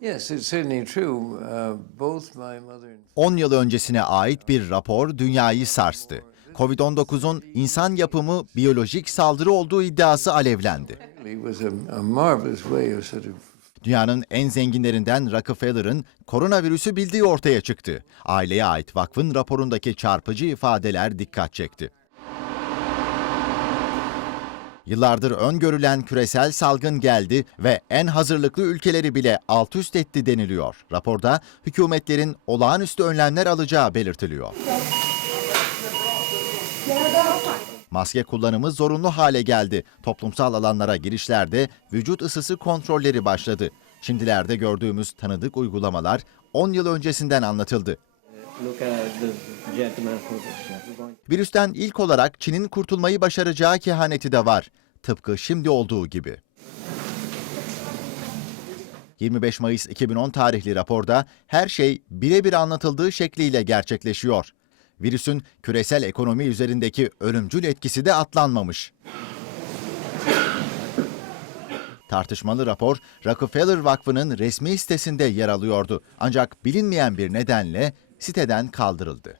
Yes, it's certainly true. Uh, both my mother and 10 yıl öncesine ait bir rapor dünyayı sarstı. Covid-19'un insan yapımı biyolojik saldırı olduğu iddiası alevlendi. family was a, a marvelous way of sort of Dünyanın en zenginlerinden Rockefeller'ın koronavirüsü bildiği ortaya çıktı. Aileye ait vakfın raporundaki çarpıcı ifadeler dikkat çekti. Yıllardır öngörülen küresel salgın geldi ve en hazırlıklı ülkeleri bile alt üst etti deniliyor. Raporda hükümetlerin olağanüstü önlemler alacağı belirtiliyor. Maske kullanımı zorunlu hale geldi. Toplumsal alanlara girişlerde vücut ısısı kontrolleri başladı. Şimdilerde gördüğümüz tanıdık uygulamalar 10 yıl öncesinden anlatıldı. Virüsten ilk olarak Çin'in kurtulmayı başaracağı kehaneti de var. Tıpkı şimdi olduğu gibi. 25 Mayıs 2010 tarihli raporda her şey birebir anlatıldığı şekliyle gerçekleşiyor. Virüsün küresel ekonomi üzerindeki ölümcül etkisi de atlanmamış. Tartışmalı rapor Rockefeller Vakfı'nın resmi sitesinde yer alıyordu. Ancak bilinmeyen bir nedenle siteden kaldırıldı.